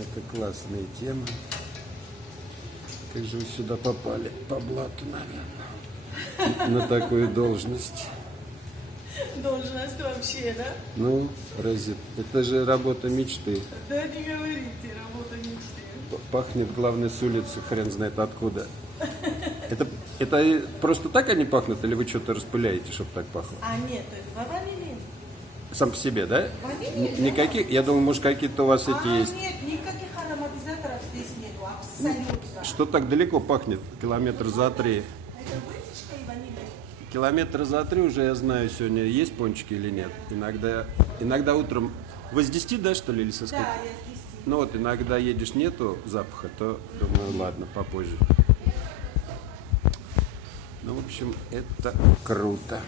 Это классная тема. Как же вы сюда попали? По блату, наверное. На такую должность. Должность вообще, да? Ну, разве? Это же работа мечты. Да не говорите, работа мечты. Пахнет, главное, с улицы, хрен знает откуда. Это просто так они пахнут, или вы что-то распыляете, чтобы так пахло? А нет, то есть ванилин. Сам по себе, да? Ванилин, да. Никаких? Я думаю, может, какие-то у вас эти есть. Нет, никаких ароматизаторов здесь нету, абсолютно. Что так далеко пахнет? Километр за 3. Это вытяжка и ванилин. Километр за 3 уже я знаю сегодня, есть пончики или нет. Иногда утром... Вы с 10, да, что ли, или со скольки? Да, я здесь. Ну вот, иногда едешь, нету запаха, то думаю, ладно, попозже. Ну, в общем, это круто.